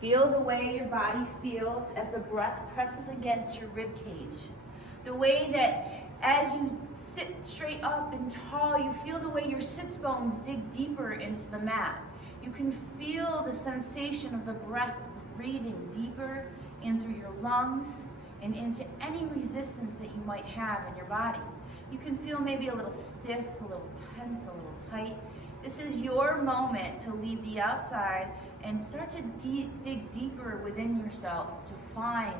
Feel the way your body feels as the breath presses against your rib cage. The way that as you sit straight up and tall, you feel the way your sits bones dig deeper into the mat. You can feel the sensation of the breath breathing deeper in through your lungs and into any resistance that you might have in your body. You can feel maybe a little stiff, a little tense, a little tight. This is your moment to leave the outside and start to dig deeper within yourself to find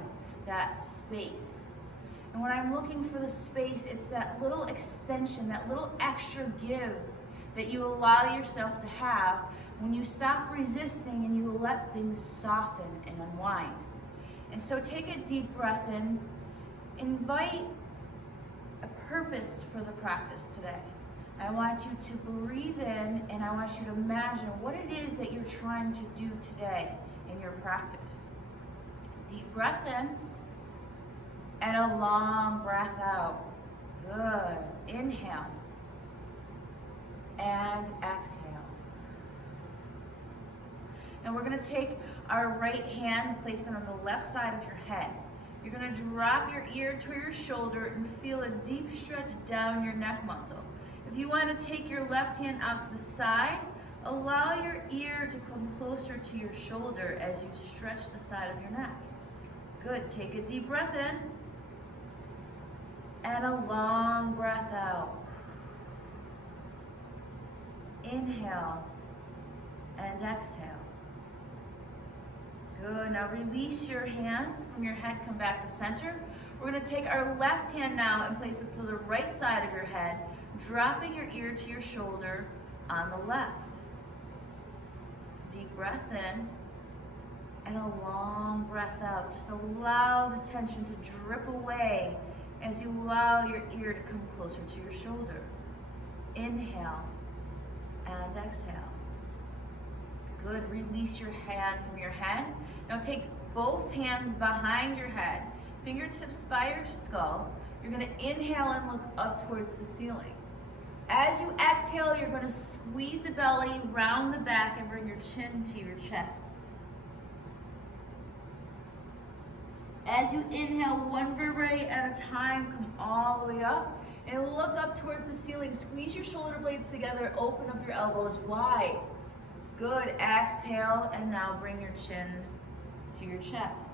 that space. And when I'm looking for the space, it's that little extension, that little extra give that you allow yourself to have when you stop resisting and you let things soften and unwind. And so take a deep breath in, invite a purpose for the practice today. I want you to breathe in and I want you to imagine what it is that you're trying to do today in your practice. Deep breath in and a long breath out. Good. Inhale and exhale. And we're going to take our right hand and place it on the left side of your head. You're going to drop your ear to your shoulder and feel a deep stretch down your neck muscle. If you want to take your left hand out to the side, allow your ear to come closer to your shoulder as you stretch the side of your neck. Good. Take a deep breath in and a long breath out. Inhale and exhale. Good. Now release your hand from your head, come back to center. We're going to take our left hand now and place it to the right side of your head, dropping your ear to your shoulder on the left. Deep breath in and a long breath out. Just allow the tension to drip away as you allow your ear to come closer to your shoulder. Inhale and exhale. Good. Release your hand from your head. Now take both hands behind your head, fingertips by your skull. You're going to inhale and look up towards the ceiling. As you exhale, you're going to squeeze the belly, round the back, and bring your chin to your chest. As you inhale, one vertebrae at a time, come all the way up, and look up towards the ceiling. Squeeze your shoulder blades together, open up your elbows wide. Good. Exhale, and now bring your chin to your chest.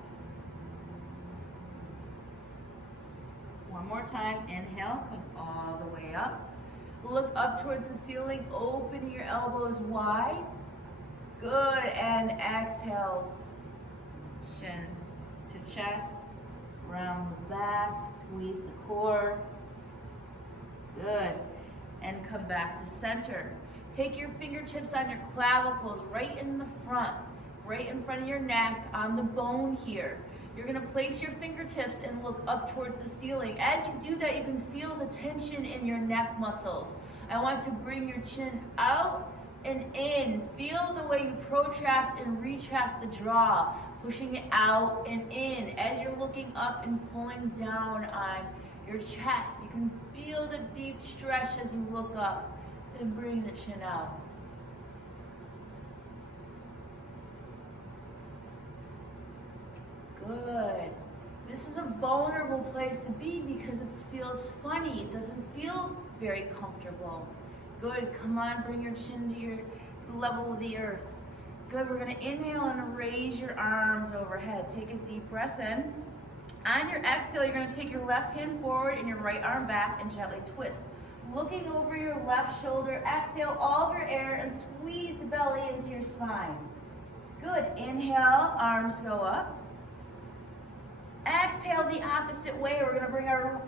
One more time. Inhale, come all the way up. Look up towards the ceiling, open your elbows wide. Good. And exhale, chin to chest, round the back, squeeze the core. Good. And come back to center. Take your fingertips on your clavicles right in the front, right in front of your neck, on the bone here. You're going to place your fingertips and look up towards the ceiling. As you do that, you can feel the tension in your neck muscles. I want to bring your chin out and in. Feel the way you protract and retract the jaw, pushing it out and in. As you're looking up and pulling down on your chest, you can feel the deep stretch as you look up and bring the chin out. Good. This is a vulnerable place to be because it feels funny. It doesn't feel very comfortable. Good. Come on, bring your chin to your level of the earth. Good. We're going to inhale and raise your arms overhead. Take a deep breath in. On your exhale, you're going to take your left hand forward and your right arm back and gently twist. Looking over your left shoulder, exhale all of your air and squeeze the belly into your spine. Good. Inhale, arms go up. Exhale the opposite way. We're going to bring our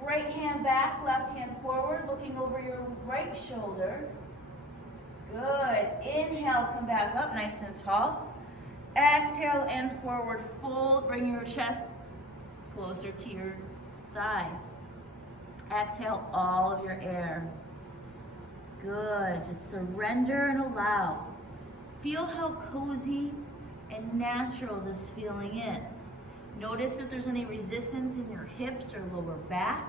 right hand back, left hand forward, looking over your right shoulder. Good. Inhale, come back up nice and tall. Exhale and forward fold. Bring your chest closer to your thighs. Exhale all of your air. Good. Just surrender and allow. Feel how cozy and natural this feeling is. Notice if there's any resistance in your hips or lower back.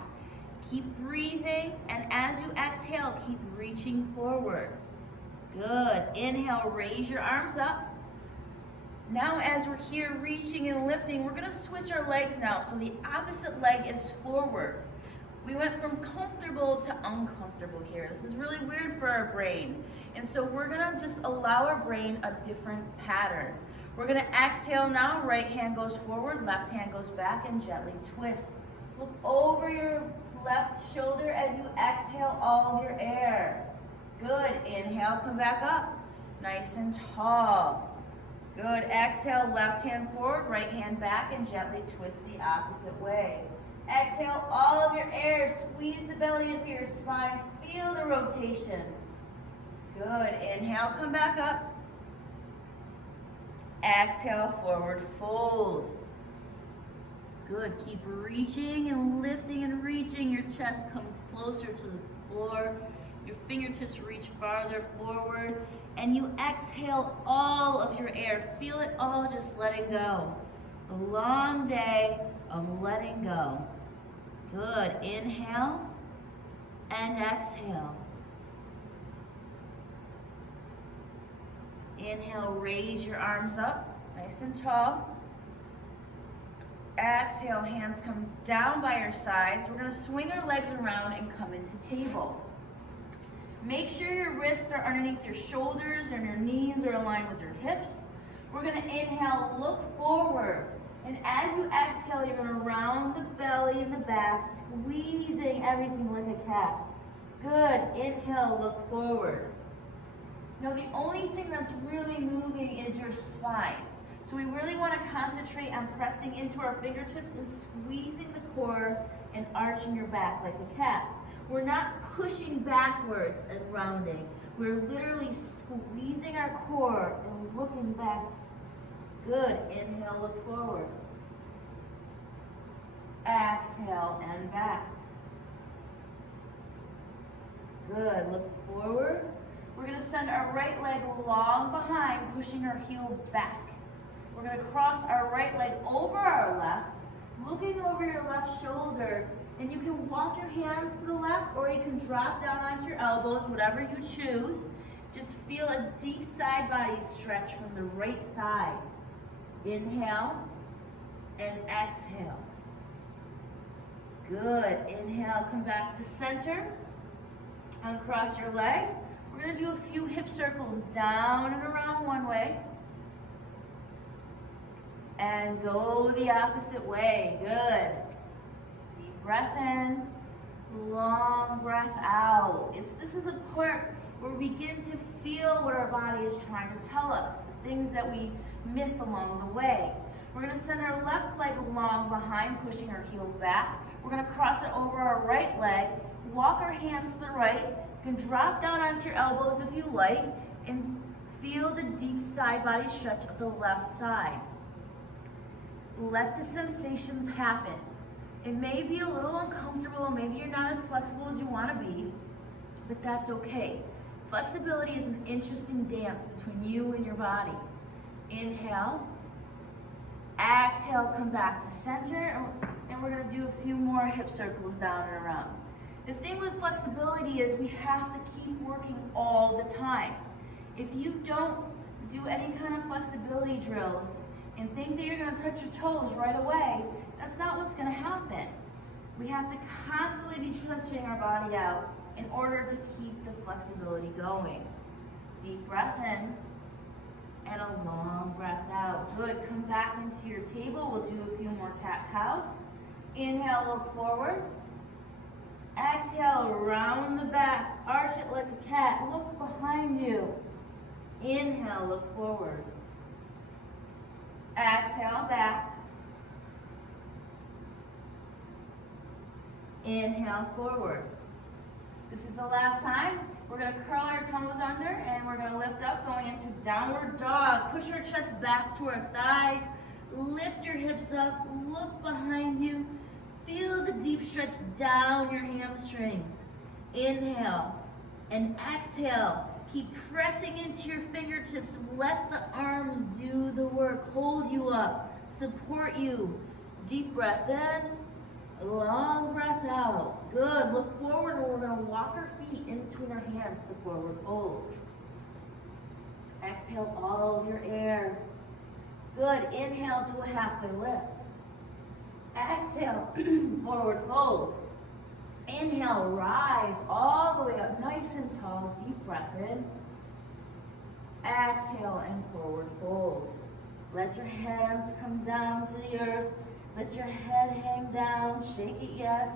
Keep breathing, and as you exhale, keep reaching forward. Good. Inhale, raise your arms up. Now as we're here reaching and lifting, we're gonna switch our legs now. So the opposite leg is forward. We went from comfortable to uncomfortable here. This is really weird for our brain. And so we're gonna just allow our brain a different pattern. We're gonna exhale now, right hand goes forward, left hand goes back, and gently twist. Look over your left shoulder as you exhale all of your air. Good, inhale, come back up, nice and tall. Good, exhale, left hand forward, right hand back, and gently twist the opposite way. Exhale all of your air, squeeze the belly into your spine, feel the rotation. Good, inhale, come back up. Exhale, forward fold. Good, keep reaching and lifting and reaching. Your chest comes closer to the floor. Your fingertips reach farther forward. And you exhale all of your air. Feel it all just letting go. A long day of letting go. Good, inhale and exhale. Inhale, raise your arms up, nice and tall. Exhale, hands come down by your sides. We're gonna swing our legs around and come into table. Make sure your wrists are underneath your shoulders and your knees are aligned with your hips. We're gonna inhale, look forward. And as you exhale, you're gonna round the belly and the back, squeezing everything like a cat. Good, inhale, look forward. Now the only thing that's really moving is your spine. So we really want to concentrate on pressing into our fingertips and squeezing the core and arching your back like a cat. We're not pushing backwards and rounding. We're literally squeezing our core and looking back. Good, inhale, look forward. Exhale and back. Good, look forward. We're gonna send our right leg long behind, pushing our heel back. We're gonna cross our right leg over our left, looking over your left shoulder, and you can walk your hands to the left or you can drop down onto your elbows, whatever you choose. Just feel a deep side body stretch from the right side. Inhale and exhale. Good, inhale, come back to center. Uncross your legs. We're gonna do a few hip circles down and around one way. And go the opposite way, good. Deep breath in, long breath out. This is a part where we begin to feel what our body is trying to tell us, the things that we miss along the way. We're gonna send our left leg long behind, pushing our heel back. We're gonna cross it over our right leg, walk our hands to the right. You can drop down onto your elbows if you like, and feel the deep side body stretch of the left side. Let the sensations happen. It may be a little uncomfortable, maybe you're not as flexible as you want to be, but that's okay. Flexibility is an interesting dance between you and your body. Inhale, exhale, come back to center, and we're gonna do a few more hip circles down and around. The thing with flexibility is we have to keep working all the time. If you don't do any kind of flexibility drills and think that you're gonna touch your toes right away, that's not what's gonna happen. We have to constantly be stretching our body out in order to keep the flexibility going. Deep breath in and a long breath out. Good, come back into your table. We'll do a few more cat-cows. Inhale, look forward. Exhale, round the back, arch it like a cat, look behind you. Inhale, look forward. Exhale, back. Inhale, forward. This is the last time. We're gonna curl our toes under and we're gonna lift up, going into downward dog. Push our chest back to our thighs. Lift your hips up, look behind you. Feel the deep stretch down your hamstrings. Inhale and exhale. Keep pressing into your fingertips. Let the arms do the work. Hold you up, support you. Deep breath in, long breath out. Good, look forward and we're gonna walk our feet in between our hands to forward fold. Exhale all of your air. Good, inhale to a halfway lift. Exhale, forward fold. Inhale, rise all the way up, nice and tall, deep breath in. Exhale and forward fold. Let your hands come down to the earth. Let your head hang down. Shake it yes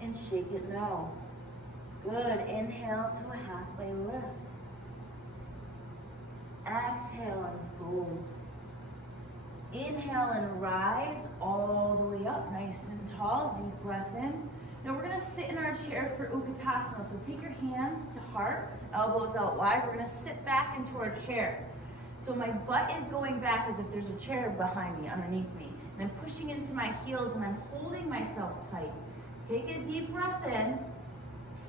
and shake it no. Good. Inhale to a halfway lift. Exhale and fold. Inhale and rise all the way up, nice and tall. Deep breath in. Now we're going to sit in our chair for Utkatasana. So take your hands to heart, elbows out wide. We're going to sit back into our chair. So my butt is going back as if there's a chair behind me, underneath me. And I'm pushing into my heels and I'm holding myself tight. Take a deep breath in.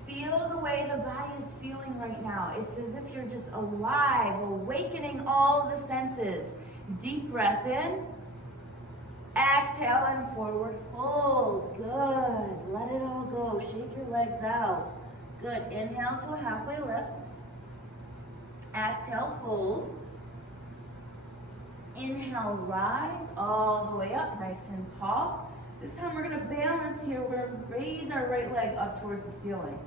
Feel the way the body is feeling right now. It's as if you're just alive, awakening all the senses. Deep breath in. Exhale and forward fold. Good. Let it all go. Shake your legs out. Good. Inhale to a halfway lift. Exhale, fold. Inhale, rise all the way up, nice and tall. This time we're going to balance here. We're going to raise our right leg up towards the ceiling.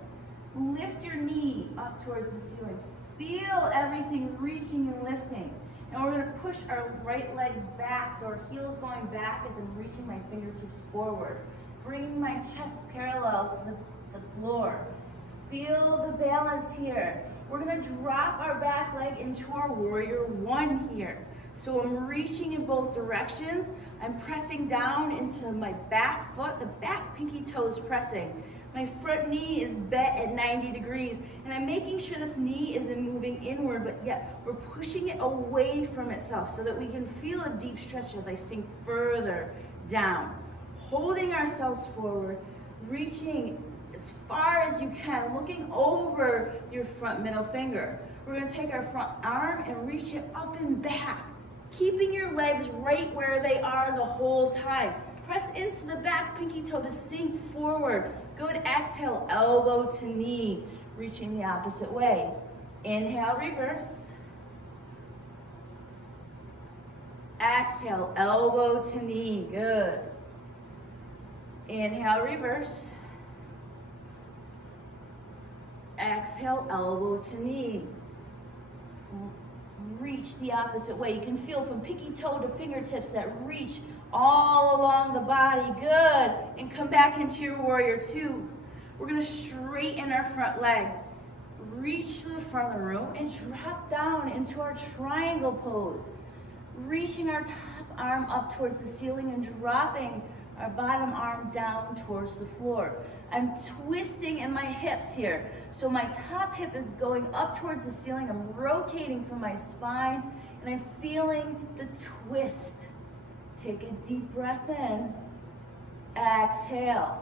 Lift your knee up towards the ceiling. Feel everything reaching and lifting. And we're going to push our right leg back, so our heel's going back as I'm reaching my fingertips forward. Bringing my chest parallel to the floor. Feel the balance here. We're going to drop our back leg into our warrior one here. So I'm reaching in both directions. I'm pressing down into my back foot, the back pinky toe is pressing. My front knee is bent at 90 degrees, and I'm making sure this knee isn't moving inward, but yet we're pushing it away from itself so that we can feel a deep stretch as I sink further down. Holding ourselves forward, reaching as far as you can, looking over your front middle finger. We're going to take our front arm and reach it up and back, keeping your legs right where they are the whole time. Press into the back pinky toe to sink forward. Good. Exhale, elbow to knee, reaching the opposite way. Inhale, reverse. Exhale, elbow to knee. Good. Inhale, reverse. Exhale, elbow to knee. Reach the opposite way. You can feel from pinky toe to fingertips that reach all along the body. Good. And come back into your warrior two. We're going to straighten our front leg. Reach to the front of the room and drop down into our triangle pose. Reaching our top arm up towards the ceiling and dropping our bottom arm down towards the floor. I'm twisting in my hips here. So my top hip is going up towards the ceiling. I'm rotating from my spine and I'm feeling the twist. Take a deep breath in. Exhale.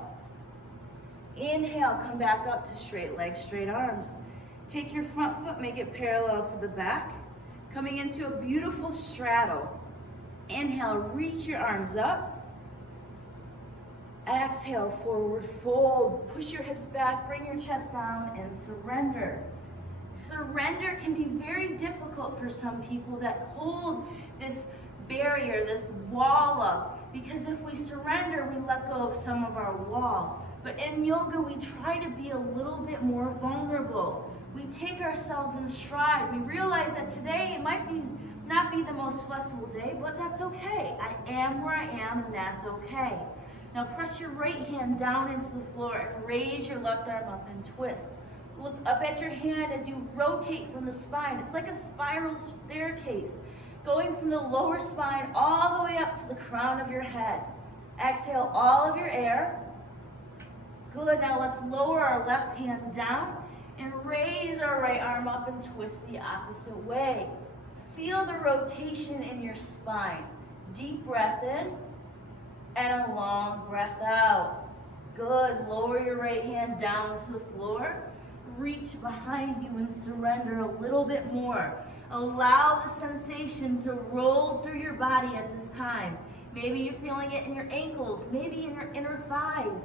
Inhale, come back up to straight legs, straight arms. Take your front foot, make it parallel to the back. Coming into a beautiful straddle. Inhale, reach your arms up. Exhale, forward fold. Push your hips back, bring your chest down, and surrender. Surrender can be very difficult for some people that hold this barrier, this wall up, because if we surrender, we let go of some of our wall. But in yoga, we try to be a little bit more vulnerable. We take ourselves in stride. We realize that today it might not be the most flexible day, but that's okay. I am where I am, and that's okay. Now press your right hand down into the floor and raise your left arm up and twist. Look up at your hand as you rotate from the spine. It's like a spiral staircase, going from the lower spine all the way up to the crown of your head. Exhale all of your air. Good, now let's lower our left hand down and raise our right arm up and twist the opposite way. Feel the rotation in your spine. Deep breath in and a long breath out. Good, lower your right hand down to the floor. Reach behind you and surrender a little bit more. Allow the sensation to roll through your body at this time. Maybe you're feeling it in your ankles, maybe in your inner thighs.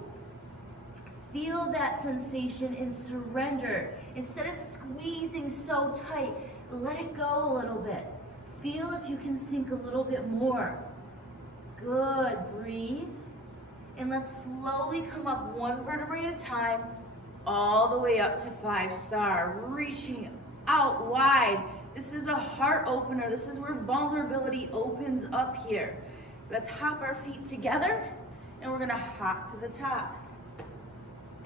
Feel that sensation and surrender. Instead of squeezing so tight, let it go a little bit. Feel if you can sink a little bit more. Good, breathe. And let's slowly come up one vertebrae at a time, all the way up to 5-star, reaching out wide. This is a heart opener. This is where vulnerability opens up here. Let's hop our feet together, and we're gonna hop to the top.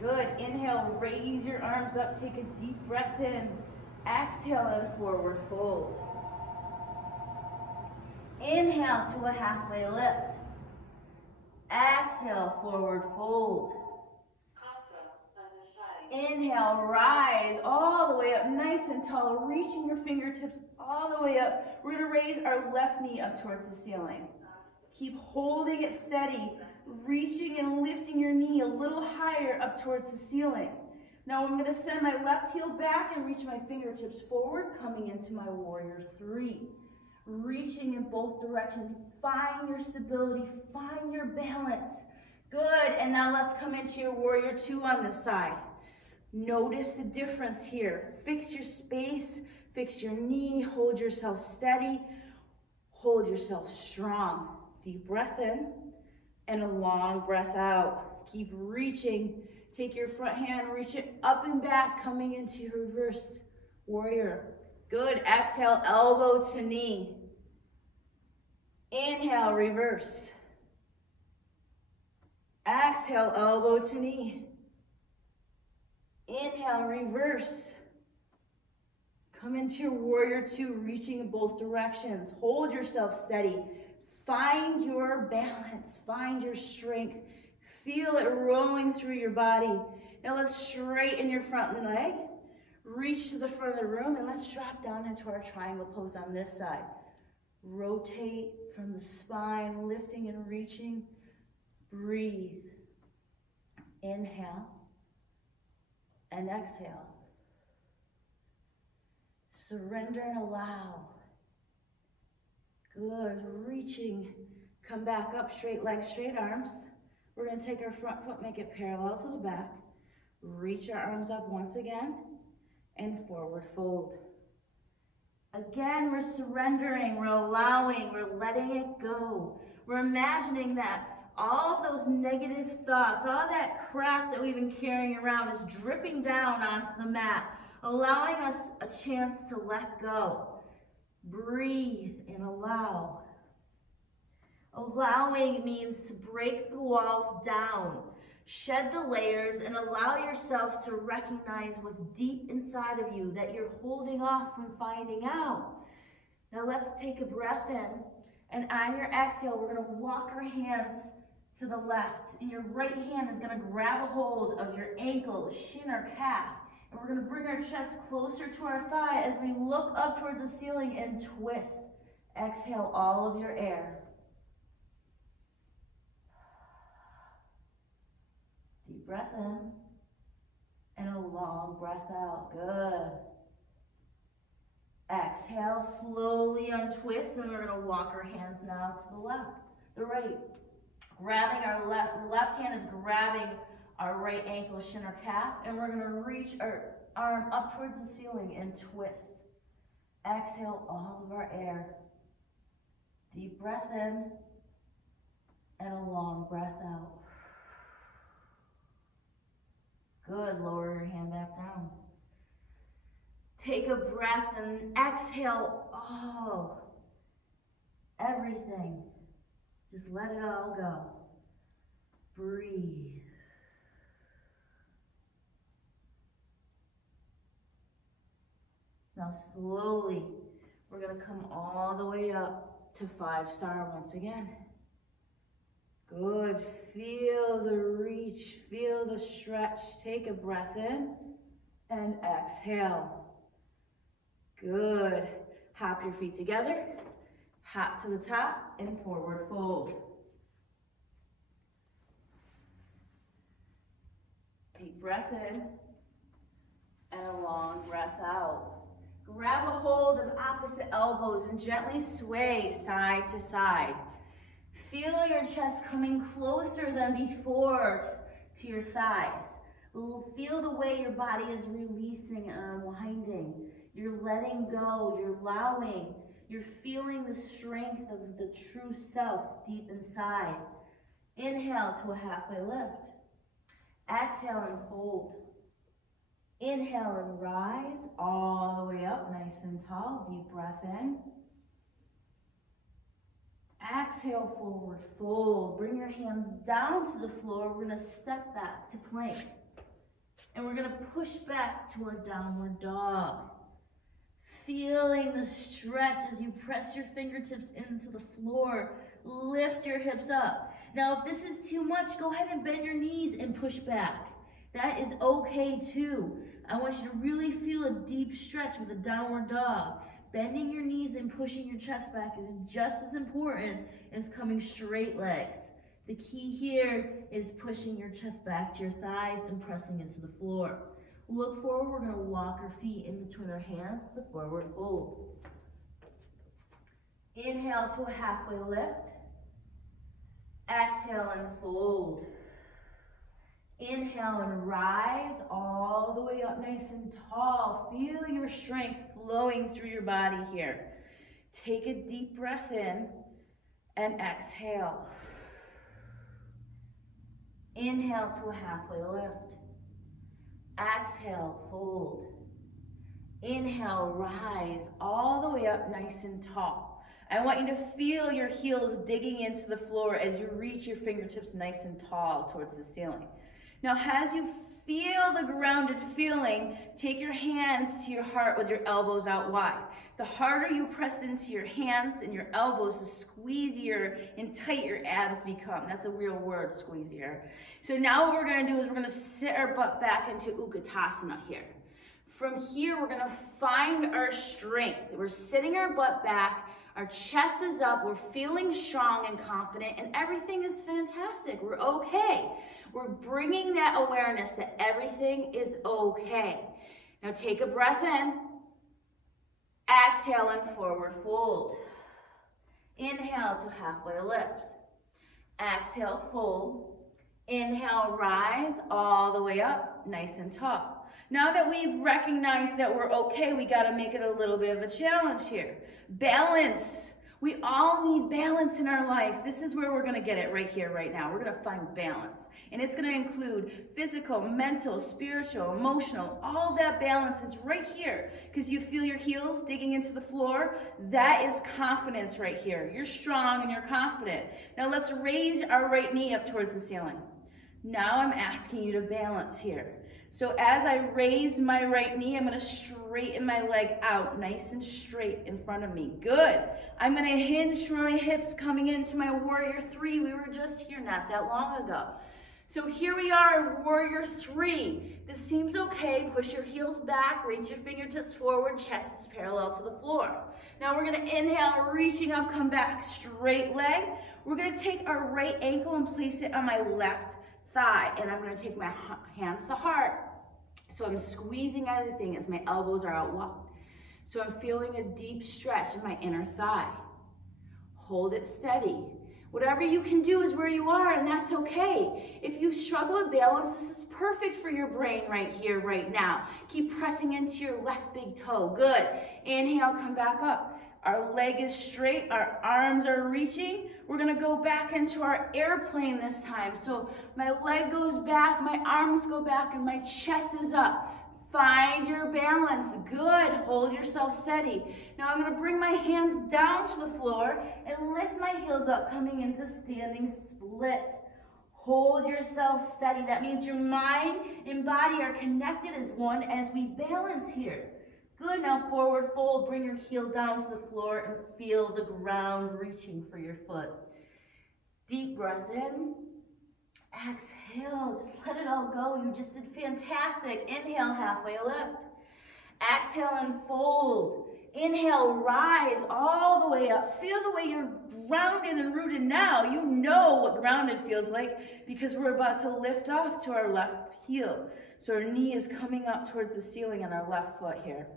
Good, inhale, raise your arms up, take a deep breath in. Exhale and forward fold. Inhale to a halfway lift. Exhale, forward fold. Inhale, rise all the way up, nice and tall, reaching your fingertips all the way up. We're gonna raise our left knee up towards the ceiling. Keep holding it steady, reaching and lifting your knee a little higher up towards the ceiling. Now I'm gonna send my left heel back and reach my fingertips forward, coming into my warrior 3. Reaching in both directions, find your stability, find your balance. Good, and now let's come into your warrior 2 on this side. Notice the difference here. Fix your space, fix your knee, hold yourself steady, hold yourself strong. Deep breath in and a long breath out. Keep reaching. Take your front hand, reach it up and back, coming into your reversed warrior. Good, exhale, elbow to knee. Inhale, reverse. Exhale, elbow to knee. Inhale, reverse. Come into your warrior 2, reaching in both directions. Hold yourself steady. Find your balance, find your strength. Feel it rolling through your body. Now let's straighten your front leg. Reach to the front of the room, and let's drop down into our triangle pose on this side. Rotate from the spine, lifting and reaching. Breathe. Inhale and exhale. Surrender and allow. Good, reaching. Come back up, straight legs, straight arms. We're gonna take our front foot, make it parallel to the back. Reach our arms up once again, and forward fold. Again, we're surrendering, we're allowing, we're letting it go. We're imagining that all of those negative thoughts, all that crap that we've been carrying around is dripping down onto the mat, allowing us a chance to let go. Breathe and allow. Allowing means to break the walls down, shed the layers, and allow yourself to recognize what's deep inside of you that you're holding off from finding out. Now let's take a breath in, and on your exhale, we're going to walk our hands to the left. Your right hand is going to grab a hold of your ankle, shin, or calf. And we're going to bring our chest closer to our thigh as we look up towards the ceiling and twist. Exhale all of your air. Deep breath in and a long breath out. Good. Exhale, slowly untwist, and we're going to walk our hands now to the left, the right. Grabbing our left hand is grabbing our right ankle, shin, or calf, and we're going to reach our arm up towards the ceiling and twist. Exhale all of our air. Deep breath in and a long breath out. Good, lower your hand back down. Take a breath and exhale all, everything. Just let it all go. Breathe. Now slowly, we're going to come all the way up to 5-star once again. Good. Feel the reach, feel the stretch. Take a breath in and exhale. Good. Hop your feet together. Hop to the top and forward fold. Deep breath in and a long breath out. Grab a hold of opposite elbows and gently sway side to side. Feel your chest coming closer than before to your thighs. Feel the way your body is releasing and unwinding. You're letting go, you're allowing. You're feeling the strength of the true self deep inside. Inhale to a halfway lift. Exhale and fold. Inhale and rise all the way up, nice and tall. Deep breath in. Exhale, forward fold. Bring your hands down to the floor. We're going to step back to plank. And we're going to push back to our downward dog. Feeling the stretch as you press your fingertips into the floor. Lift your hips up. Now, if this is too much, go ahead and bend your knees and push back. That is okay too. I want you to really feel a deep stretch with a downward dog. Bending your knees and pushing your chest back is just as important as coming straight legs. The key here is pushing your chest back to your thighs and pressing into the floor. Look forward, we're going to walk our feet in between our hands, the forward fold. Inhale to a halfway lift. Exhale and fold. Inhale and rise all the way up nice and tall. Feel your strength flowing through your body here. Take a deep breath in and exhale. Inhale to a halfway lift. Exhale, fold. Inhale, rise all the way up nice and tall. I want you to feel your heels digging into the floor as you reach your fingertips nice and tall towards the ceiling. Now, as you feel the grounded feeling, take your hands to your heart with your elbows out wide. The harder you press into your hands and your elbows, the squeezier and tight your abs become. That's a real word, squeezier. So now what we're going to do is we're going to sit our butt back into Utkatasana here. From here, we're going to find our strength. We're sitting our butt back. Our chest is up, we're feeling strong and confident, and everything is fantastic. We're okay. We're bringing that awareness that everything is okay. Now take a breath in. Exhale and forward fold. Inhale to halfway lift. Exhale, fold. Inhale, rise all the way up, nice and tall. Now that we've recognized that we're okay, we got to make it a little bit of a challenge here. Balance. We all need balance in our life. This is where we're going to get it right here, right now. We're going to find balance. And it's going to include physical, mental, spiritual, emotional. All that balance is right here because you feel your heels digging into the floor. That is confidence right here. You're strong and you're confident. Now let's raise our right knee up towards the ceiling. Now I'm asking you to balance here. So as I raise my right knee, I'm going to straighten my leg out nice and straight in front of me. Good. I'm going to hinge from my hips coming into my warrior three. We were just here not that long ago. So here we are in warrior three. This seems okay. Push your heels back, reach your fingertips forward, chest is parallel to the floor. Now we're going to inhale, reaching up, come back, straight leg. We're going to take our right ankle and place it on my left thigh, and I'm going to take my hands to heart. So I'm squeezing everything as my elbows are out wide. So I'm feeling a deep stretch in my inner thigh. Hold it steady. Whatever you can do is where you are, and that's okay. If you struggle with balance, this is perfect for your brain right here, right now. Keep pressing into your left big toe. Good. Inhale, come back up. Our leg is straight, our arms are reaching. We're gonna go back into our airplane this time. So my leg goes back, my arms go back, and my chest is up. Find your balance. Good. Hold yourself steady. Now I'm going to bring my hands down to the floor and lift my heels up, coming into standing split. Hold yourself steady. That means your mind and body are connected as one as we balance here. Good. Now forward fold. Bring your heel down to the floor and feel the ground reaching for your foot. Deep breath in. Exhale, just let it all go. You just did fantastic. Inhale, halfway lift. Exhale and fold. Inhale, rise all the way up. Feel the way you're grounded and rooted now. You know what grounded feels like because we're about to lift off to our left heel. So our knee is coming up towards the ceiling on our left foot here.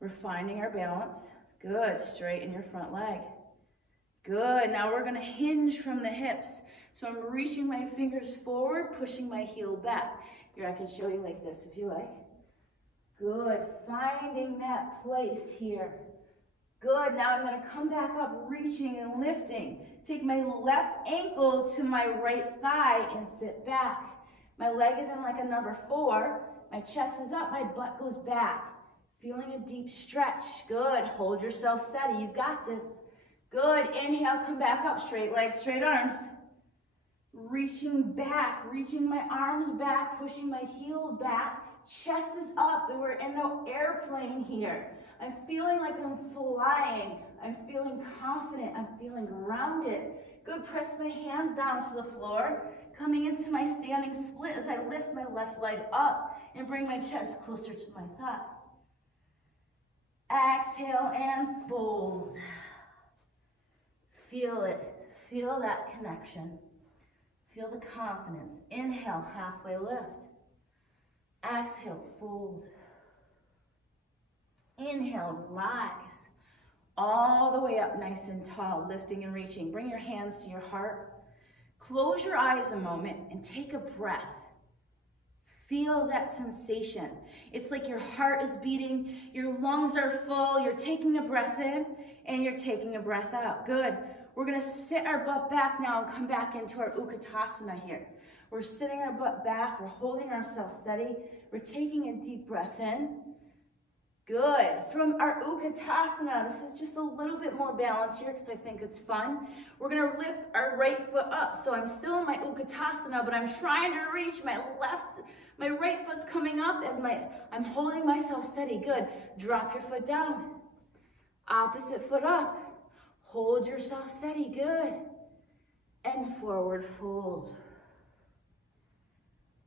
We're finding our balance. Good, straighten your front leg. Good, now we're gonna hinge from the hips. So I'm reaching my fingers forward, pushing my heel back. Here, I can show you like this if you like. Good, finding that place here. Good, now I'm gonna come back up, reaching and lifting. Take my left ankle to my right thigh and sit back. My leg is in like a number 4. My chest is up, my butt goes back. Feeling a deep stretch. Good, hold yourself steady, you've got this. Good, inhale, come back up, straight legs, straight arms. Reaching back, reaching my arms back, pushing my heels back. Chest is up, and we're in an airplane here. I'm feeling like I'm flying. I'm feeling confident. I'm feeling grounded. Good, press my hands down to the floor. Coming into my standing split as I lift my left leg up and bring my chest closer to my thigh. Exhale and fold. Feel it. Feel that connection. Feel the confidence. Inhale, halfway lift. Exhale, fold. Inhale, rise. All the way up nice and tall, lifting and reaching. Bring your hands to your heart. Close your eyes a moment and take a breath. Feel that sensation. It's like your heart is beating, your lungs are full, you're taking a breath in and you're taking a breath out. Good. We're gonna sit our butt back now and come back into our Utkatasana here. We're sitting our butt back, we're holding ourselves steady, we're taking a deep breath in. Good. From our Utkatasana, this is just a little bit more balance here because I think it's fun. We're gonna lift our right foot up. So I'm still in my Utkatasana, but I'm trying to reach my right foot's coming up as I'm holding myself steady. Good. Drop your foot down. Opposite foot up. Hold yourself steady. Good. And forward fold.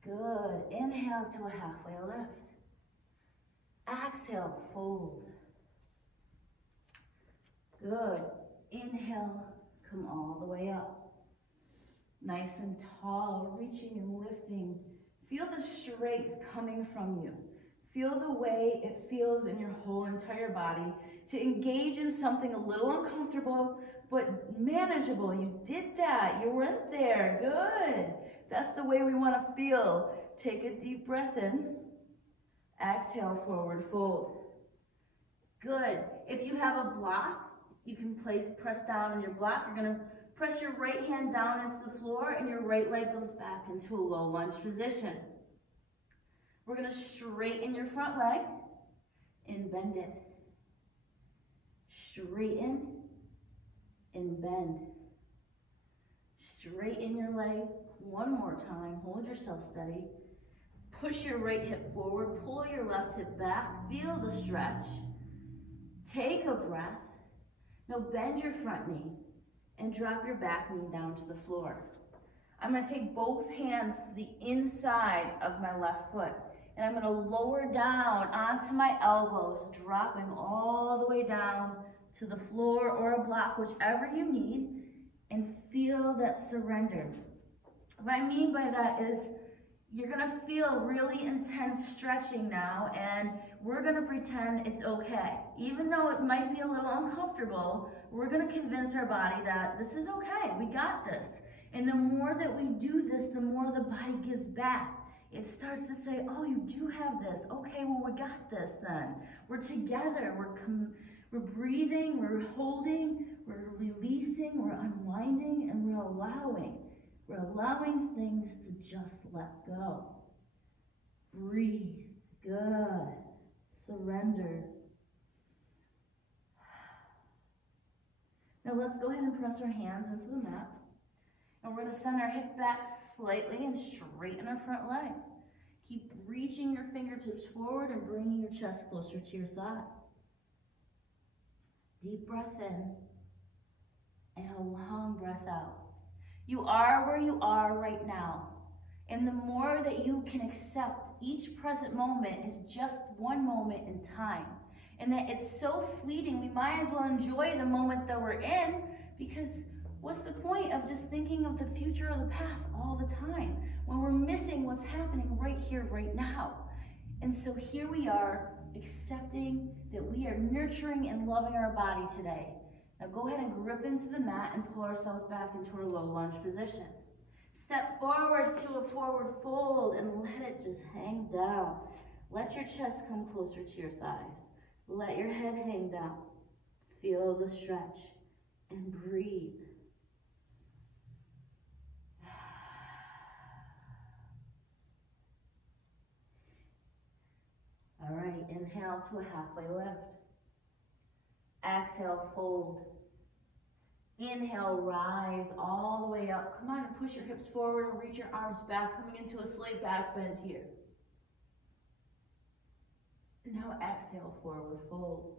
Good. Inhale to a halfway lift. Exhale, fold. Good. Inhale, come all the way up. Nice and tall, reaching and lifting. Feel the strength coming from you. Feel the way it feels in your whole entire body to engage in something a little uncomfortable, but manageable. You did that. You went there. Good. That's the way we want to feel. Take a deep breath in. Exhale, forward fold. Good. If you have a block, you can press down on your block. You're going to press your right hand down into the floor and your right leg goes back into a low lunge position. We're going to straighten your front leg and bend it. Straighten and bend. Straighten your leg one more time. Hold yourself steady. Push your right hip forward, pull your left hip back, feel the stretch. Take a breath. Now bend your front knee and drop your back knee down to the floor. I'm going to take both hands to the inside of my left foot and I'm going to lower down onto my elbows, dropping all the way down to the floor or a block, whichever you need, and feel that surrender. What I mean by that is you're going to feel really intense stretching now, and we're going to pretend it's okay. Even though it might be a little uncomfortable, we're going to convince our body that this is okay, we got this. And the more that we do this, the more the body gives back. It starts to say, oh, you do have this. Okay, well, we got this then. We're together, we're breathing, we're holding, we're releasing, we're unwinding, and we're allowing. We're allowing things to just let go. Breathe. Good. Surrender. Now let's go ahead and press our hands into the mat. And we're going to send our hip back slightly and straighten our front leg. Keep reaching your fingertips forward and bringing your chest closer to your thigh. Deep breath in and a long breath out. You are where you are right now. And the more that you can accept each present moment is just one moment in time. And that it's so fleeting, we might as well enjoy the moment that we're in, because what's the point of just thinking of the future or the past all the time when we're missing what's happening right here, right now? And so here we are, accepting that we are nurturing and loving our body today. Now go ahead and grip into the mat and pull ourselves back into our low lunge position. Step forward to a forward fold and let it just hang down. Let your chest come closer to your thighs. Let your head hang down. Feel the stretch and breathe. All right, inhale to a halfway lift. Exhale, fold. Inhale, rise all the way up. Come on and push your hips forward and reach your arms back, coming into a slight back bend here. Now exhale, forward fold.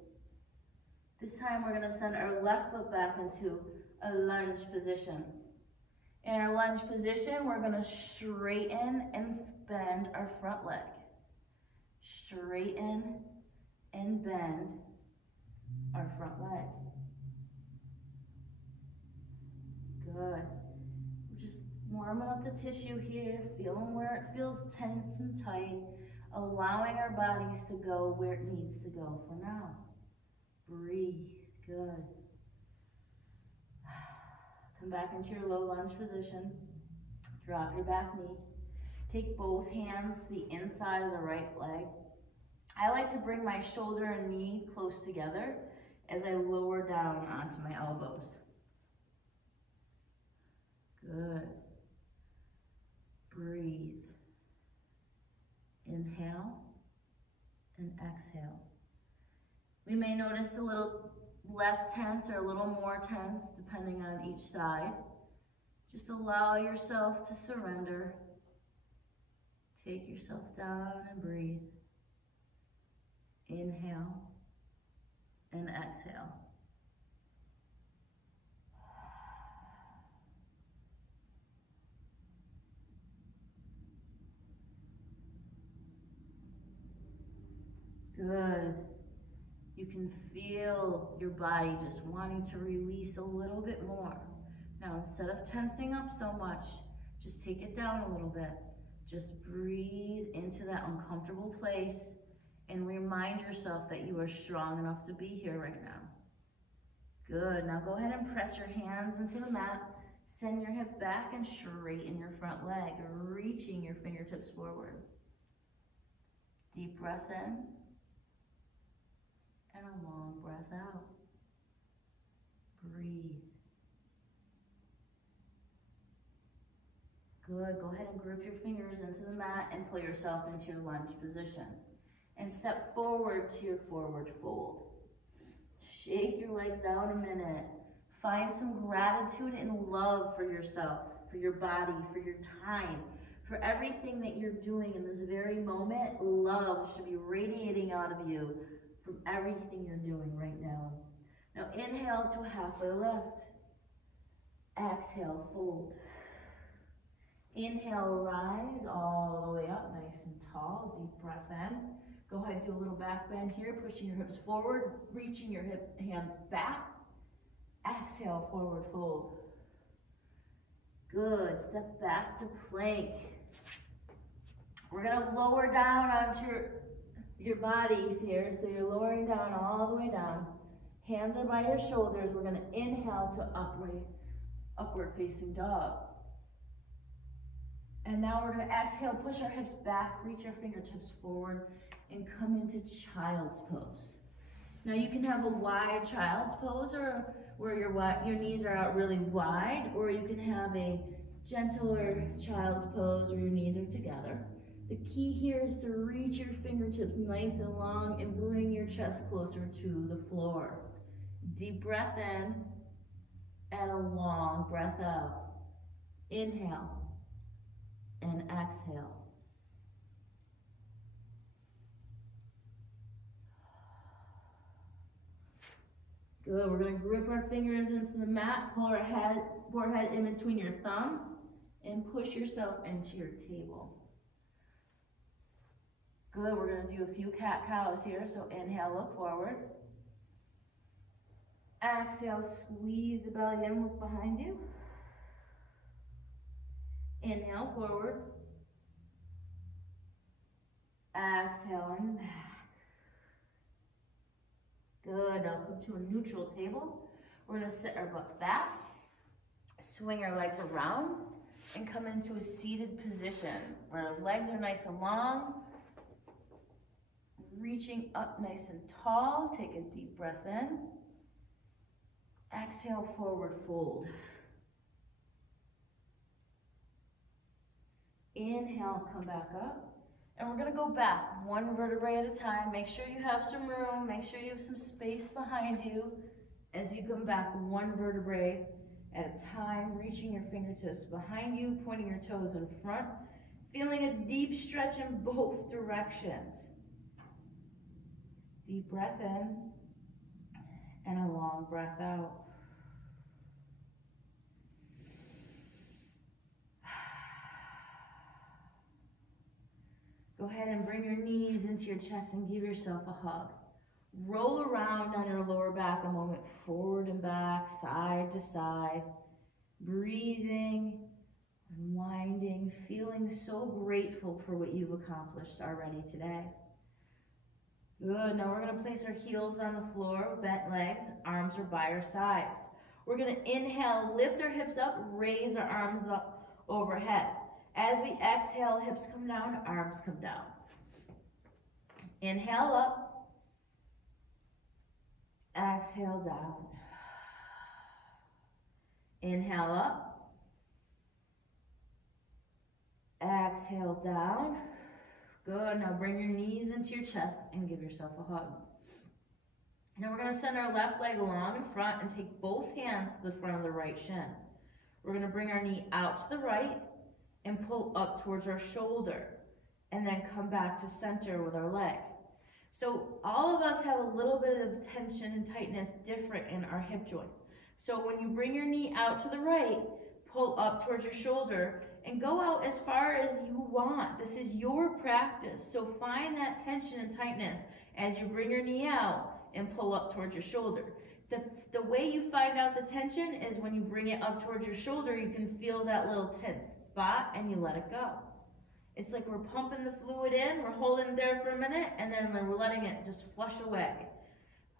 This time we're going to send our left foot back into a lunge position. In our lunge position, we're going to straighten and bend our front leg. Straighten and bend our front leg. Good. We're just warming up the tissue here, feeling where it feels tense and tight, allowing our bodies to go where it needs to go for now. Breathe. Good. Come back into your low lunge position. Drop your back knee. Take both hands to the inside of the right leg. I like to bring my shoulder and knee close together as I lower down onto my elbows. Good. Breathe. Inhale and exhale. We may notice a little less tense or a little more tense depending on each side. Just allow yourself to surrender. Take yourself down and breathe. Inhale and exhale. Good. You can feel your body just wanting to release a little bit more. Now, instead of tensing up so much, just take it down a little bit. Just breathe into that uncomfortable place and remind yourself that you are strong enough to be here right now. Good. Now go ahead and press your hands into the mat. Send your hip back and straighten your front leg, reaching your fingertips forward. Deep breath in and a long breath out. Breathe. Good. Go ahead and grip your fingers into the mat and pull yourself into your lunge position. And step forward to your forward fold. Shake your legs out a minute. Find some gratitude and love for yourself, for your body, for your time, for everything that you're doing in this very moment. Love should be radiating out of you from everything you're doing right now. Now inhale to a halfway lift. Exhale, fold. Inhale, rise all the way up, nice and tall. Deep breath in. Go ahead, do a little back bend here, pushing your hips forward, reaching your hands back. Exhale, forward fold. Good. Step back to plank. We're going to lower down onto your bodies here. So you're lowering down all the way down. Hands are by your shoulders. We're going to inhale to upward facing dog. And now we're going to exhale, push our hips back, reach our fingertips forward, and come into child's pose. Now you can have a wide child's pose, or where your knees are out really wide, or you can have a gentler child's pose where your knees are together. The key here is to reach your fingertips nice and long and bring your chest closer to the floor. Deep breath in and a long breath out. Inhale and exhale. Good. We're going to grip our fingers into the mat, pull our forehead in between your thumbs, and push yourself into your table. Good. We're going to do a few cat-cows here. So inhale, look forward. Exhale, squeeze the belly in, look behind you. Inhale, forward. Exhale, and back. Good. Now come to a neutral table. We're going to sit our butt back, swing our legs around, and come into a seated position where our legs are nice and long, reaching up nice and tall. Take a deep breath in Exhale, forward fold. Inhale, come back up. And we're gonna go back one vertebrae at a time. Make sure you have some room, make sure you have some space behind you as you come back one vertebrae at a time, reaching your fingertips behind you, pointing your toes in front, feeling a deep stretch in both directions. Deep breath in and a long breath out. Go ahead and bring your knees into your chest and give yourself a hug. Roll around on your lower back a moment, forward and back, side to side. Breathing, unwinding, feeling so grateful for what you've accomplished already today. Good, now we're gonna place our heels on the floor, bent legs, arms are by our sides. We're gonna inhale, lift our hips up, raise our arms up overhead. As we exhale, hips come down, arms come down. Inhale up, exhale down. Inhale up, exhale down. Good, now bring your knees into your chest and give yourself a hug. Now we're gonna send our left leg long in front and take both hands to the front of the right shin. We're gonna bring our knee out to the right and pull up towards our shoulder, and then come back to center with our leg. So all of us have a little bit of tension and tightness different in our hip joint. So when you bring your knee out to the right, pull up towards your shoulder and go out as far as you want. This is your practice. So find that tension and tightness as you bring your knee out and pull up towards your shoulder. The way you find out the tension is when you bring it up towards your shoulder, you can feel that little tense spot and you let it go. It's like we're pumping the fluid in, we're holding it there for a minute, and then we're letting it just flush away.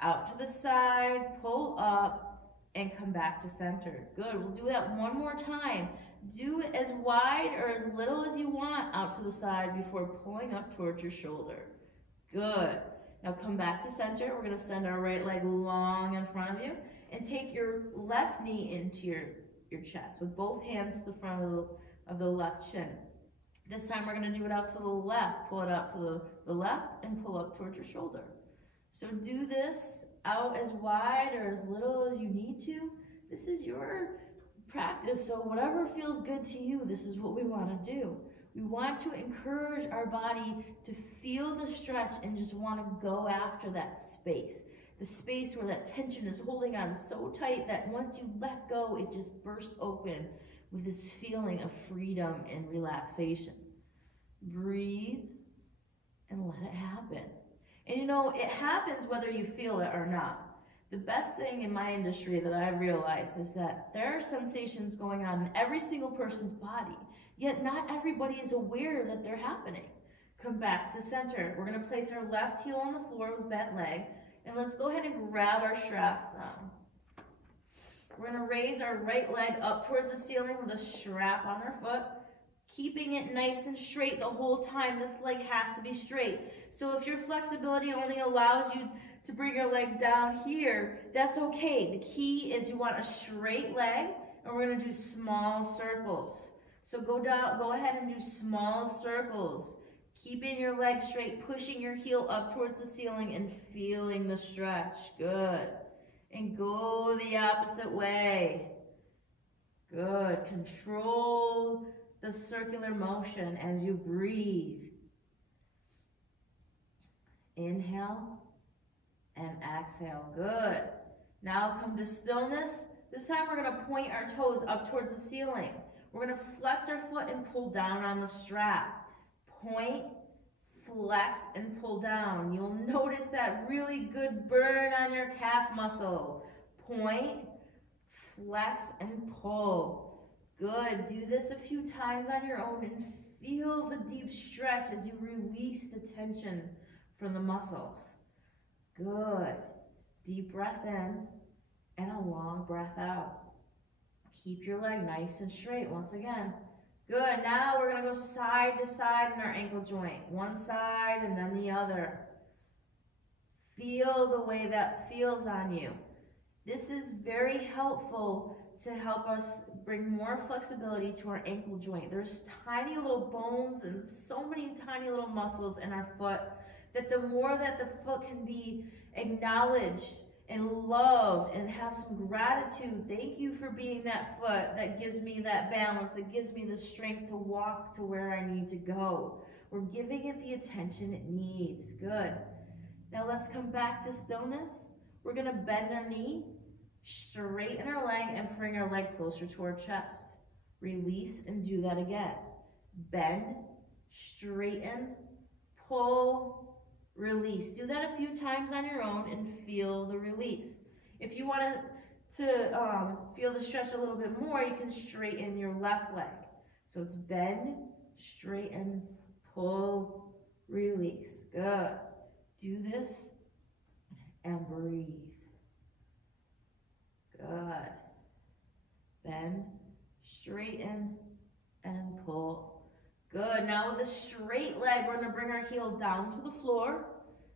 Out to the side, pull up, and come back to center. Good, we'll do that one more time. Do it as wide or as little as you want out to the side before pulling up towards your shoulder. Good. Now come back to center. We're gonna send our right leg long in front of you and take your left knee into your chest with both hands to the front of the left shin. This time we're gonna do it out to the left. Pull it out to the left and pull up towards your shoulder. So do this out as wide or as little as you need to. This is your practice, so whatever feels good to you, this is what we want to do. We want to encourage our body to feel the stretch and just want to go after that space. The space where that tension is holding on so tight that once you let go, it just bursts open with this feeling of freedom and relaxation. Breathe and let it happen. And you know, it happens whether you feel it or not. The best thing in my industry that I've realized is that there are sensations going on in every single person's body, yet not everybody is aware that they're happening. Come back to center. We're going to place our left heel on the floor with bent leg, and let's go ahead and grab our strap down. We're going to raise our right leg up towards the ceiling with a strap on our foot, keeping it nice and straight the whole time. This leg has to be straight. So if your flexibility only allows you to bring your leg down here, that's okay. The key is you want a straight leg, and we're going to do small circles. So go ahead and do small circles, keeping your leg straight, pushing your heel up towards the ceiling and feeling the stretch. Good. And go the opposite way. Good. Control the circular motion as you breathe. Inhale and exhale. Good. Now come to stillness. This time we're going to point our toes up towards the ceiling. We're going to flex our foot and pull down on the strap. Point, flex, and pull down. You'll notice that really good burn on your calf muscle. Point, flex, and pull. Good. Do this a few times on your own and feel the deep stretch as you release the tension from the muscles. Good. Deep breath in and a long breath out. Keep your leg nice and straight once again. Good. Now we're going to go side to side in our ankle joint. One side and then the other. Feel the way that feels on you. This is very helpful to help us bring more flexibility to our ankle joint. There's tiny little bones and so many tiny little muscles in our foot that the more that the foot can be acknowledged and loved and have some gratitude. Thank you for being that foot that gives me that balance. It gives me the strength to walk to where I need to go. We're giving it the attention it needs. Good. Now let's come back to stillness. We're going to bend our knee, straighten our leg, and bring our leg closer to our chest. Release and do that again. Bend, straighten, pull, release. Do that a few times on your own and feel the release. If you want to feel the stretch a little bit more, you can straighten your left leg. So it's bend, straighten, pull, release. Good. Do this and breathe. Good. Bend, straighten, and pull. Good. Now with a straight leg, we're going to bring our heel down to the floor.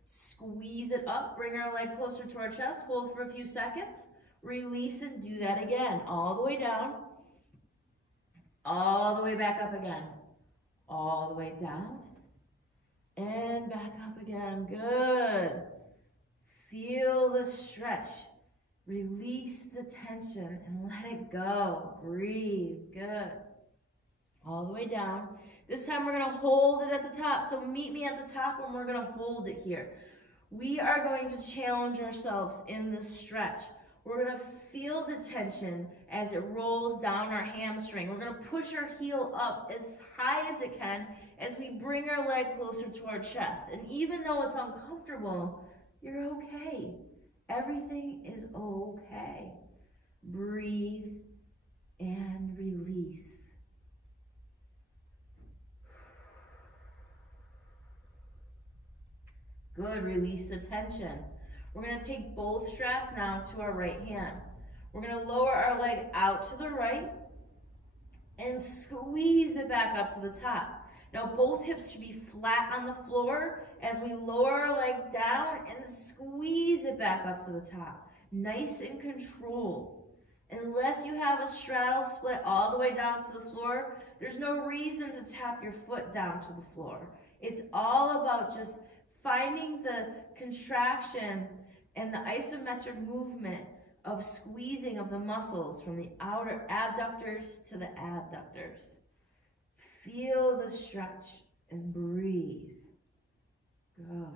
Squeeze it up. Bring our leg closer to our chest. Hold for a few seconds. Release and do that again. All the way down. All the way back up again. All the way down. And back up again. Good. Feel the stretch. Release the tension and let it go. Breathe. Good. All the way down. This time we're going to hold it at the top. So meet me at the top and we're going to hold it here. We are going to challenge ourselves in this stretch. We're going to feel the tension as it rolls down our hamstring. We're going to push our heel up as high as it can as we bring our leg closer to our chest. And even though it's uncomfortable, you're okay. Everything is okay. Breathe and release. Good, release the tension. We're going to take both straps now to our right hand. We're going to lower our leg out to the right and squeeze it back up to the top. Now both hips should be flat on the floor as we lower our leg down and squeeze it back up to the top. Nice and controlled. Unless you have a straddle split all the way down to the floor, there's no reason to tap your foot down to the floor. It's all about just finding the contraction and the isometric movement of squeezing of the muscles from the outer abductors to the adductors. Feel the stretch and breathe. Good.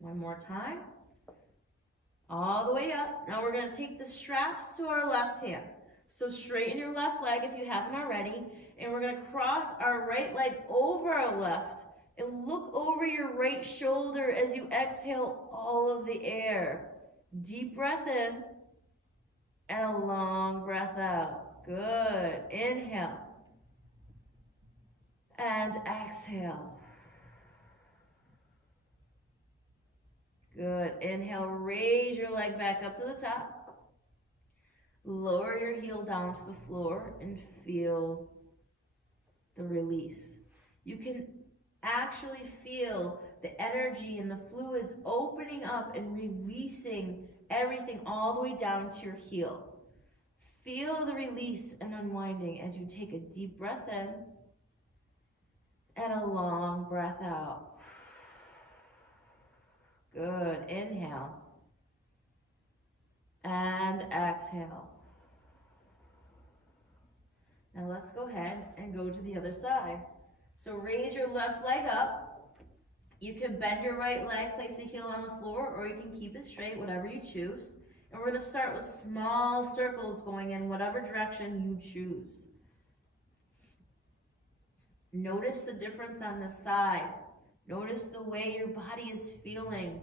One more time. All the way up. Now we're going to take the straps to our left hand. So straighten your left leg if you haven't already. And we're going to cross our right leg over our left and look over your right shoulder as you exhale all of the air. Deep breath in and a long breath out. Good. Inhale and exhale. Good. Inhale, raise your leg back up to the top. Lower your heel down to the floor and feel the release. You can actually feel the energy and the fluids opening up and releasing everything all the way down to your heel. Feel the release and unwinding as you take a deep breath in and a long breath out. Good. Inhale and exhale. Now let's go ahead and go to the other side. So raise your left leg up. You can bend your right leg, place the heel on the floor, or you can keep it straight, whatever you choose. And we're going to start with small circles going in whatever direction you choose. Notice the difference on the side. Notice the way your body is feeling.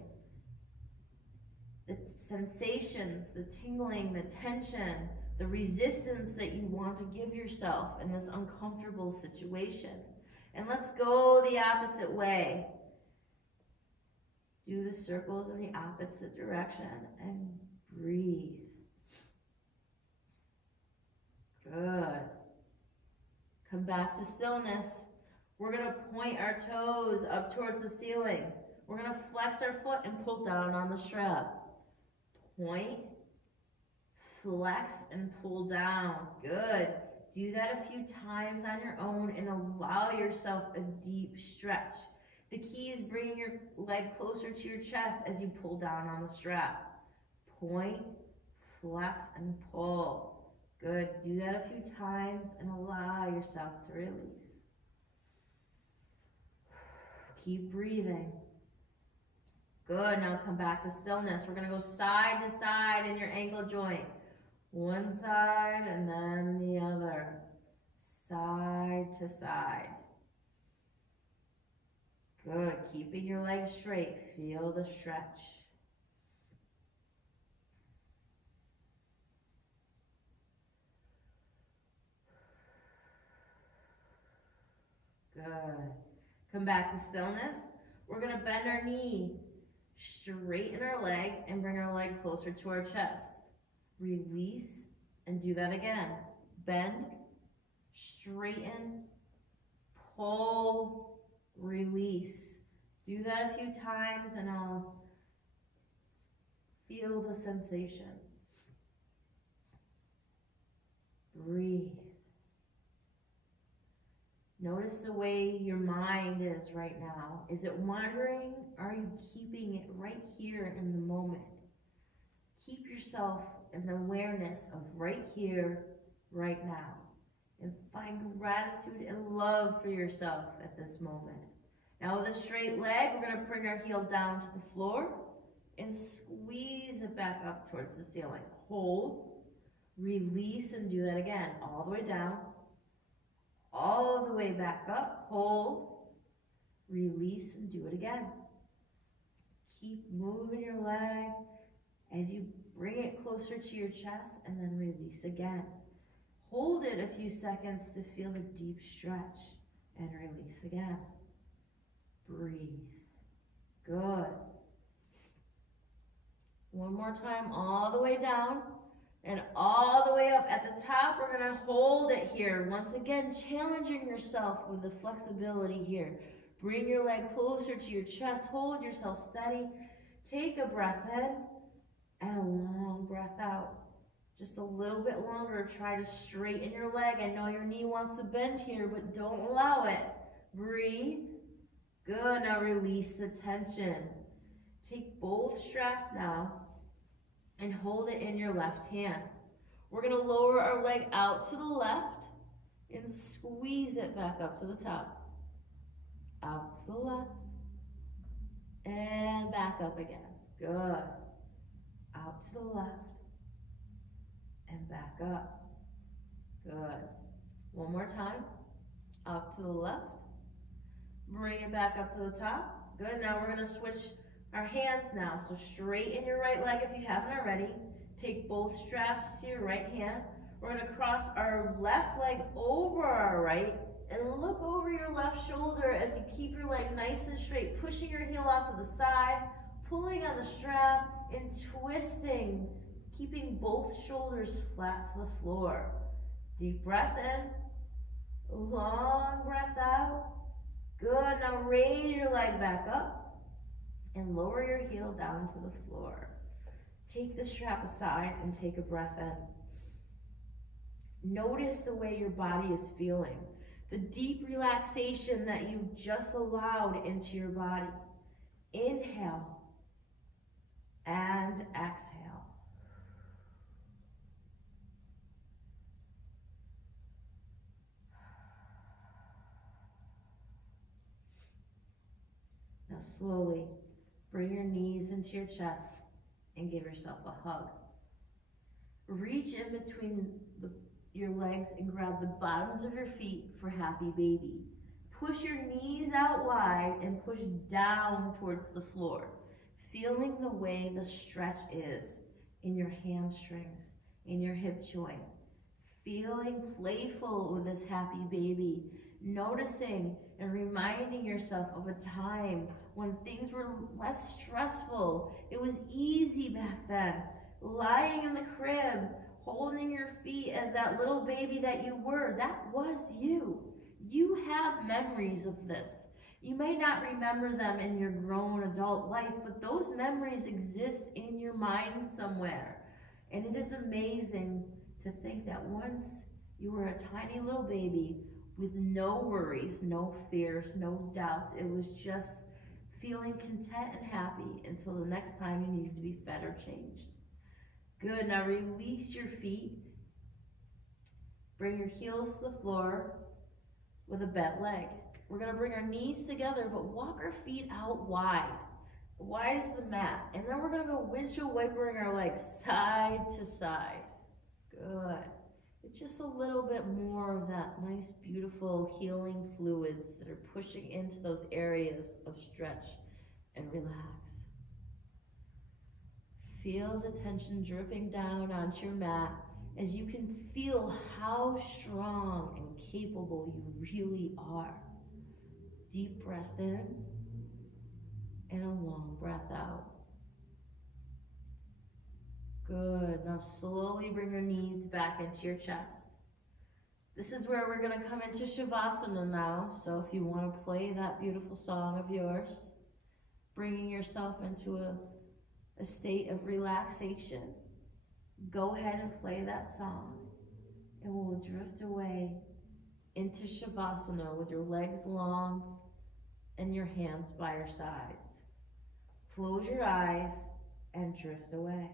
The sensations, the tingling, the tension, the resistance that you want to give yourself in this uncomfortable situation. And let's go the opposite way. Do the circles in the opposite direction and breathe. Good. Come back to stillness. We're going to point our toes up towards the ceiling. We're going to flex our foot and pull down on the strap. Point, flex, and pull down. Good. Do that a few times on your own and allow yourself a deep stretch. The key is bringing your leg closer to your chest as you pull down on the strap. Point, flex, and pull. Good. Do that a few times and allow yourself to release. Keep breathing. Good. Now come back to stillness. We're going to go side to side in your ankle joint. One side and then the other. Side to side. Good. Keeping your legs straight. Feel the stretch. Good. Come back to stillness. We're going to bend our knee, straighten our leg, and bring our leg closer to our chest. Release, and do that again. Bend, straighten, pull, release. Do that a few times, and I'll feel the sensation. Breathe. Notice the way your mind is right now. Is it wandering? Or are you keeping it right here in the moment? Keep yourself in the awareness of right here, right now. And find gratitude and love for yourself at this moment. Now with a straight leg, we're going to bring our heel down to the floor and squeeze it back up towards the ceiling. Hold, release, and do that again. All the way down. All the way back up, hold, release, and do it again. Keep moving your leg as you bring it closer to your chest and then release again. Hold it a few seconds to feel the deep stretch and release again. Breathe. Good. One more time, all the way down. And all the way up at the top, we're going to hold it here. Once again, challenging yourself with the flexibility here. Bring your leg closer to your chest. Hold yourself steady. Take a breath in and a long breath out. Just a little bit longer. Try to straighten your leg. I know your knee wants to bend here, but don't allow it. Breathe. Good. Now release the tension. Take both straps now and hold it in your left hand. We're going to lower our leg out to the left and squeeze it back up to the top. Out to the left and back up again. Good. Out to the left and back up. Good. One more time. Out to the left. Bring it back up to the top. Good. Now we're going to switch our hands now. So straighten your right leg if you haven't already. Take both straps to your right hand. We're going to cross our left leg over our right and look over your left shoulder as you keep your leg nice and straight, pushing your heel out to the side, pulling on the strap and twisting, keeping both shoulders flat to the floor. Deep breath in, long breath out. Good. Now raise your leg back up and lower your heel down to the floor. Take the strap aside and take a breath in. Notice the way your body is feeling, the deep relaxation that you just allowed into your body. Inhale and exhale. Now slowly bring your knees into your chest and give yourself a hug. Reach in between your legs and grab the bottoms of your feet for happy baby. Push your knees out wide and push down towards the floor, feeling the way the stretch is in your hamstrings, in your hip joint. Feeling playful with this happy baby, noticing and reminding yourself of a time when things were less stressful. It was easy back then. Lying in the crib, holding your feet as that little baby that you were. That was you. You have memories of this. You may not remember them in your grown adult life, but those memories exist in your mind somewhere. And it is amazing to think that once you were a tiny little baby with no worries, no fears, no doubts. It was just feeling content and happy until the next time you needed to be fed or changed. Good, now release your feet. Bring your heels to the floor with a bent leg. We're gonna bring our knees together, but walk our feet out wide. Wide as the mat. And then we're gonna go windshield wipering our legs side to side. Good. It's just a little bit more of that nice, beautiful healing fluids that are pushing into those areas of stretch and relax. Feel the tension dripping down onto your mat as you can feel how strong and capable you really are. Deep breath in and a long breath out. Good. Now slowly bring your knees back into your chest. This is where we're going to come into Shavasana now. So if you want to play that beautiful song of yours, bringing yourself into a state of relaxation, go ahead and play that song. And we'll drift away into Shavasana with your legs long and your hands by your sides. Close your eyes and drift away.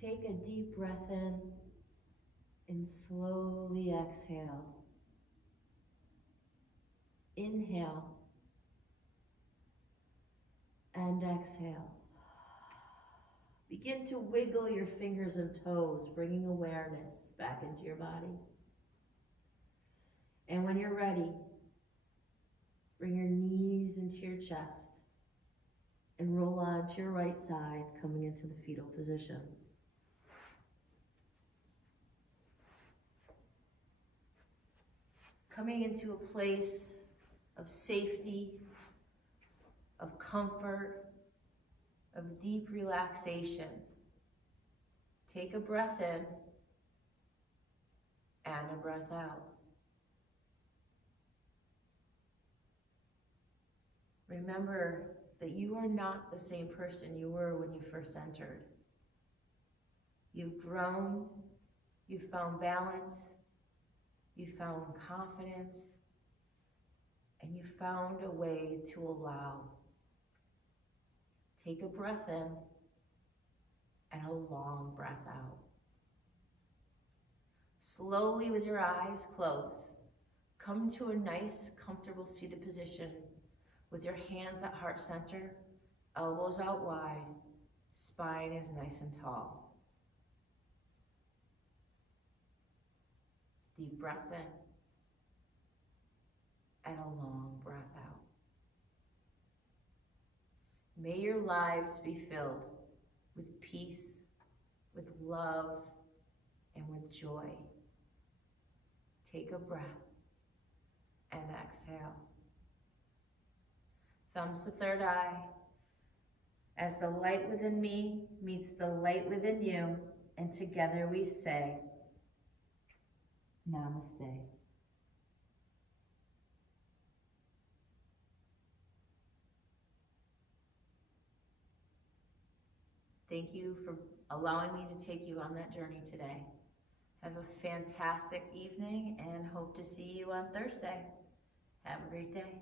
Take a deep breath in and slowly exhale. Inhale and exhale. Begin to wiggle your fingers and toes, bringing awareness back into your body. And when you're ready, bring your knees into your chest and roll on to your right side, coming into the fetal position. Coming into a place of safety, of comfort, of deep relaxation. Take a breath in and a breath out. Remember that you are not the same person you were when you first entered. You've grown, you've found balance, you found confidence, and you found a way to allow. Take a breath in and a long breath out. Slowly, with your eyes closed, come to a nice, comfortable seated position with your hands at heart center, elbows out wide, spine is nice and tall. Deep breath in and a long breath out. May your lives be filled with peace, with love, and with joy. Take a breath and exhale. Thumbs to third eye. As the light within me meets the light within you, and together we say, Namaste. Thank you for allowing me to take you on that journey today. Have a fantastic evening and hope to see you on Thursday. Have a great day.